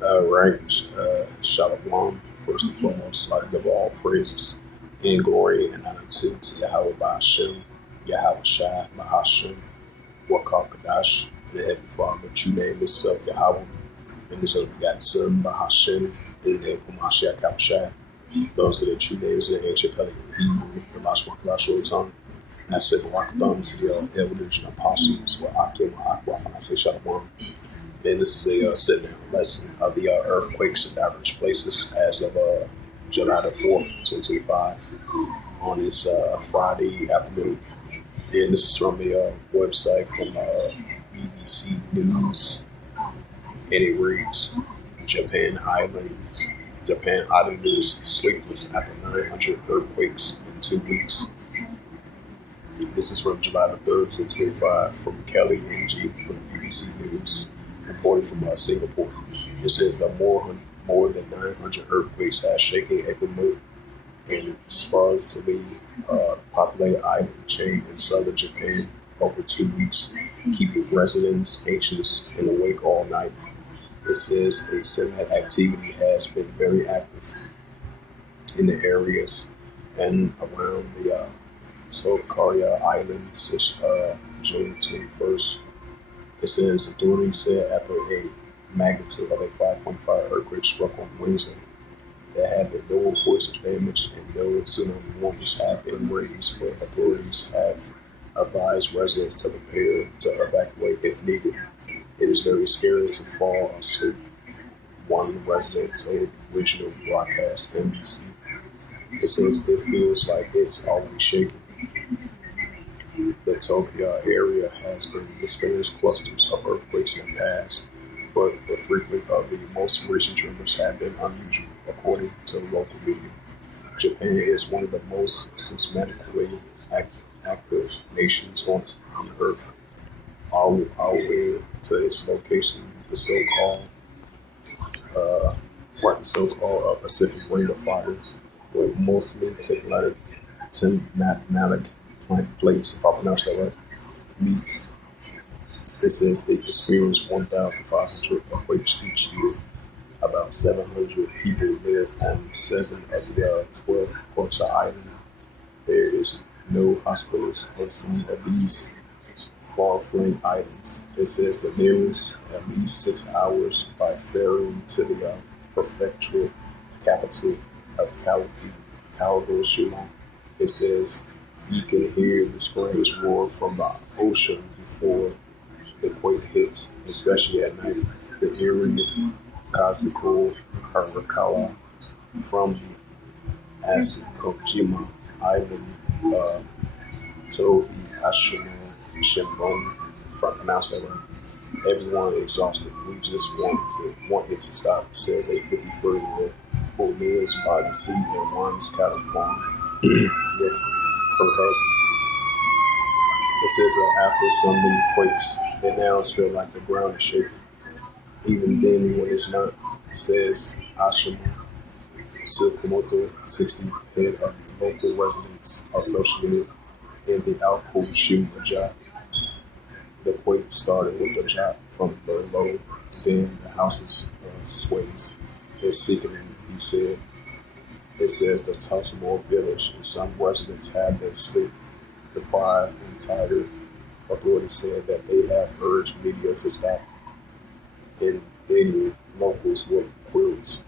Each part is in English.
Right. Shalom. First and foremost, I'd like to give all praises and glory and honor to Yahweh Ba'ashem, Yahweh Shai, Mahashem, Wakal Kadash, and the Heavenly Father. True name is Yahweh, and this other begotten Son, Bahashem, in the name of Mashiach Kabbashai. Those are the true names in the ancient Pelican Hebrew, the Lashwan Kadash Rotan. And I said, Welcome to the elders and apostles, where Akim, Akwaf, and I say Shalom. And this is a sit-down lesson of the earthquakes in diverse places as of July the 4th, 2025, on this Friday afternoon. And this is from the website from BBC News, and it reads, Japan Islanders sleepless after 900 earthquakes in 2 weeks. This is from July the 3rd, 2025, from Kelly NG from the BBC News, reported from Singapore. It says more than 900 earthquakes have shaken April month in sparsely populated island chain in southern Japan over 2 weeks, keeping residents anxious and awake all night. It says a seismic activity has been very active in the areas and around the Tokaria Island since June 21st. It says authorities said after a magnitude of a 5.5 earthquake struck on Wednesday, there have been no reports of damage and no tsunami warnings have been raised, but authorities have advised residents to prepare to evacuate if needed. It is very scary to fall asleep, one resident told the regional broadcast NBC. It says it feels like it's always shaking. The Tokyo area has been experienced clusters of earthquakes in the past, but the frequency of the most recent tremors have been unusual, according to the local media. Japan is one of the most seismically active nations on Earth. Owing to its location, the so-called Pacific Ring of Fire, with mostly tectonic plates, if I pronounce that right, meet. It says they experience 1,500 earthquakes each year. About 700 people live on 7 of the 12 parts of the island. There is no hospitals on some of these far-flung islands. It says the nearest at least 6 hours by ferrying to the prefectural capital of Kagoshima. It says you can hear the strange roar from the ocean before the quake hits, especially at night. The area Kazuko Harakawa from the Asukojima Island told the Ashino Shimbun, if I pronounce that right. Everyone exhausted. We just want it to stop, says a 53-year-old who lives by the sea and runs cattle farm with her husband. It says that after so many quakes, it now feels like the ground is shaking. Even then, when it's not, says Ashima Tsukamoto, 60, head of the local residents associated in the Al-Kushu Jat. The quake started with the jat from below, then the house's sways. It's sickening, he said. It says the Tusmore village and some residents have been sleep deprived and tired. Authorities said that they have urged media to stop invading locals with queries.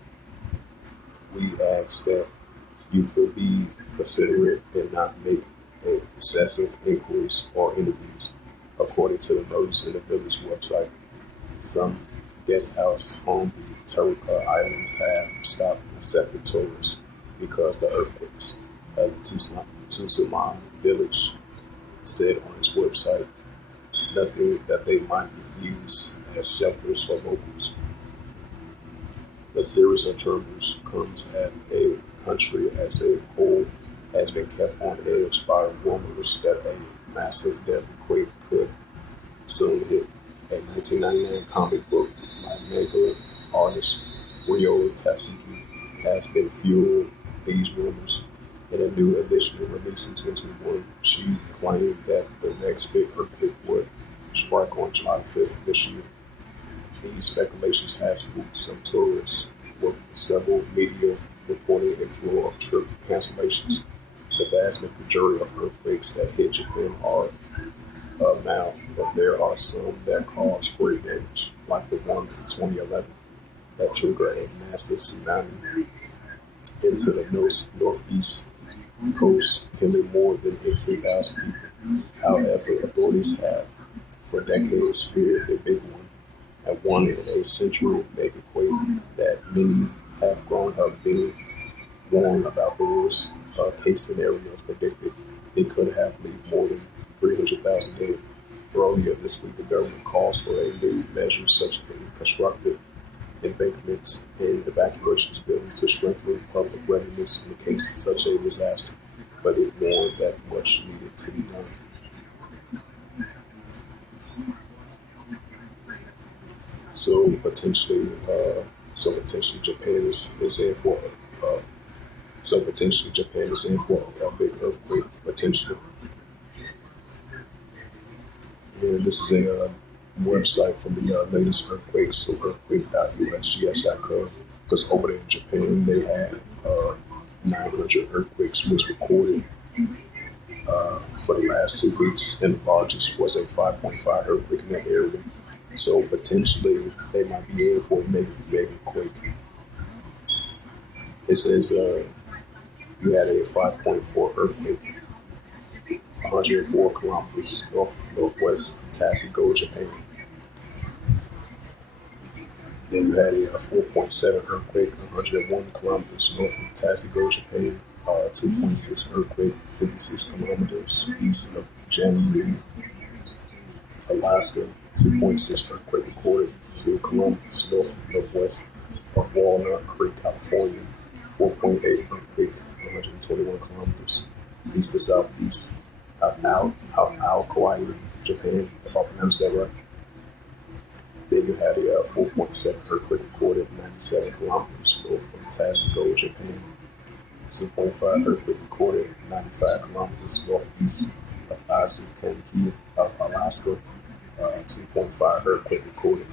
We ask that you could be considerate and not make excessive inquiries or interviews, according to the notice in the village website. Some guest house on the Turka Islands have stopped accepting tourists because the earthquakes. The Tsusuman village said on its website nothing that they might use as shelters for locals. The series of tremors comes at a country as a whole has been kept on edge by rumors that a massive deadly quake could soon hit. A 1999 comic book by manga artist Ryo Tatsuki has been fueling these rumors. In a new edition released in 2021, she claimed that the next big earthquake would strike on July 5th this year. These speculations has spooked some tourists, with several media reporting a flow of trip cancellations. The vast majority of earthquakes that hit Japan are mild, but there are some that cause great damage, like the one in 2011 that triggered a massive tsunami into the northeast coast, killing more than 18,000 people. However, authorities have for decades feared the big one, and one in a central megaquake that many have grown up being warned about. The worst case scenarios predicted it could have left more than 300,000 dead. Earlier this week, the government calls for a new measure such as constructed embankments and evacuations buildings to strengthen public readiness in the case of such a disaster, but it warned that much needed to be done. So potentially, Japan is in for. Potentially Japan is in for a big earthquake potentially. And this is a website from the latest earthquakes, so earthquake.usgs.gov. Because over there in Japan, they had 900 earthquakes was recorded for the last 2 weeks, and the largest was a 5.5 earthquake in that area. So potentially, they might be in for a mega quake. It says you had a 5.4 earthquake 104 kilometers northwest of Tashigo, Japan. Then you had a 4.7 earthquake 101 kilometers north of Tashigo, Japan. 2.6 earthquake 56 kilometers east of Janu, Alaska. 2.6 earthquake recorded 2 kilometers northwest of Walnut Creek, California. 4.8 earthquake 121 kilometers east to southeast of Kauai, Japan, if I pronounced that right. Then you had a 4.7 earthquake recorded 97 kilometers north from Tashigo, Japan. 2.5 earthquake recorded 95 kilometers northeast of Issaquah, Alaska. 2.5 earthquake recorded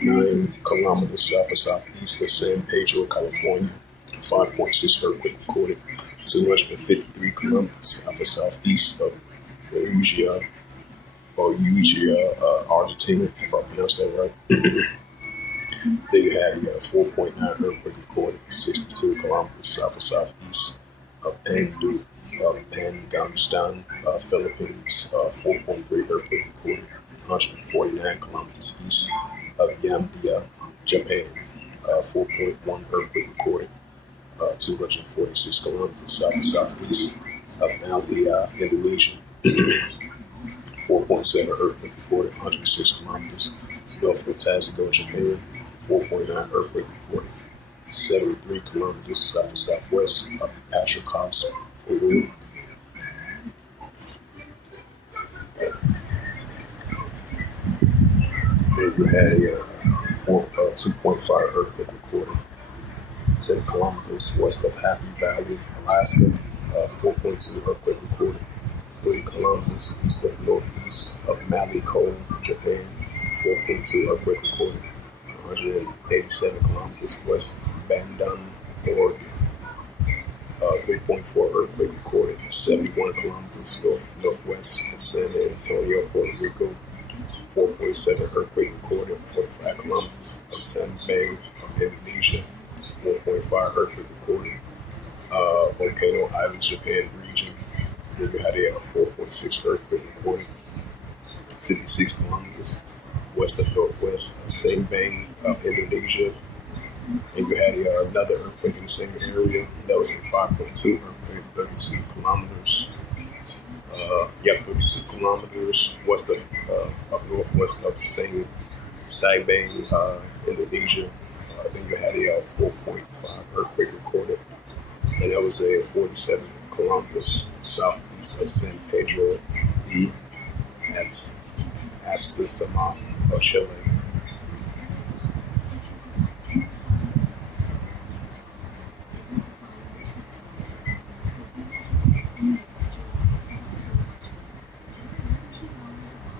9 kilometers south of southeast of San Pedro, California. 5.6 earthquake recorded 253 kilometers south of southeast of Ushuaia, Argentina, if I pronounced that right. Then you had a 4.9 earthquake recorded 62 kilometers south of southeast of Panganistan, Philippines. 4.3 earthquake recorded 149 kilometers east of Yamdia, Japan. 4.1 earthquake recorded 246 kilometers south of southeast of Maldives, Indonesia. 4.7 earthquake recorded 106 kilometers north of Tashigo, Japan. 4.9 earthquake recorded 73 kilometers south of southwest of Patriots, Peru. Then you had a 2.5 earthquake recorded 10 kilometers west of Happy Valley, Alaska. 4.2 earthquake recorded 3 kilometers east of northeast of Maliko, Japan. 4.2 earthquake recorded 187 kilometers west of Bandung, Oregon. 3.4 earthquake recorded 71 kilometers northwest of San Antonio, Puerto Rico. 4.7 earthquake recorded 45 kilometers of Sabang of Indonesia. 4.5 earthquake recorded Volcano Island, Japan region. Then you had a 4.6 earthquake recorded 56 kilometers west of northwest of Sabang of Indonesia. And you had another earthquake in the same area. That was a 5.2 earthquake, 32 kilometers. 32 kilometers west of northwest of Sabang, Indonesia. Then you had a 4.5 earthquake recorded, and that was a 47 kilometers southeast of San Pedro at Atacama, Chile.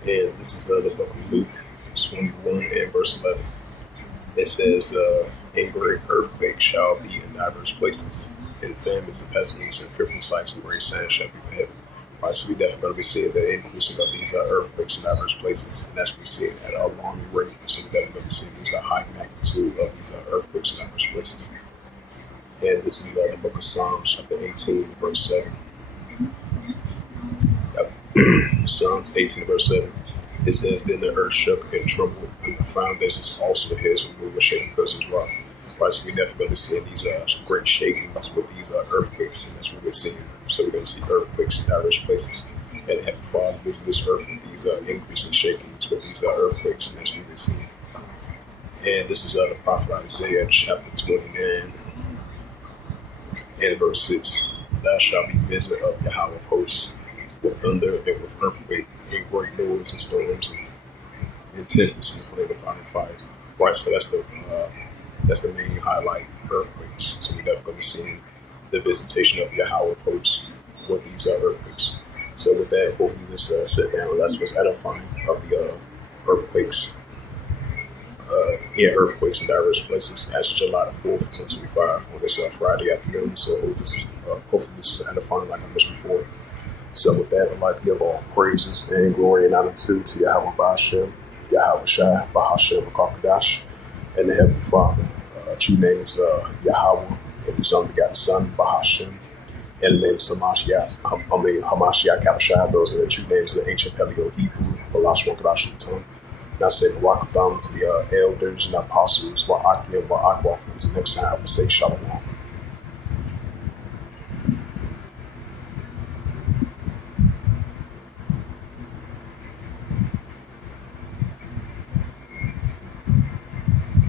And this is the book of Luke. It's 21 and verse 11. It says, "And great earthquakes shall be in diverse places, and famines and pestilence and fearful sights and great signs shall be from heaven." All right, so we definitely going to be seeing the increasing of these earthquakes in diverse places, and that's what we're seeing at a alarming rate. So we're definitely going to be seeing these high magnitude of these earthquakes in diverse places. And this is the book of Psalms, chapter 18, verse 7. Yep. Psalms 18, verse 7. It says, "Then the earth shook and trembled, and the foundations also the heads were moved and shaken because it was rough." Right, so we definitely going to see these great shakings with these earthquakes, and that's what we're seeing. So we're going to see earthquakes in diverse places. And Heavenly Father visit this earth with these increasing shakings with these earthquakes, and that's what we're seeing. And this is the prophet Isaiah, chapter 29, and verse 6. "Thou shalt be visited of Yahweh of hosts, with thunder and with earthquake, and great noise and storms and tempests and flame of fire." Right, so that's the main highlight, earthquakes. So we're definitely going to be seeing the visitation of Yahweh of hosts with these earthquakes. So with that, hopefully this sit down lesson was edifying of the earthquakes. Earthquakes in diverse places as July the 4th, 2025 on this Friday afternoon. So hopefully this was edifying like I mentioned before. So with that, I'd like to give all praises and glory and honor to Yahweh Bahashem, Yahweh Shai, Bahashem, Makakadash, and the Heavenly Father. True name is Yahweh, and His only begotten Son, Bahashem, and the name is Hamashiach Kabashai. Those are the true names of the ancient Paleo Hebrew, Balash Wakadash and Tongue. And I say Wakatham to the elders and apostles, Wa'akim, Wa'akwaf. Until next time, I would say Shalom.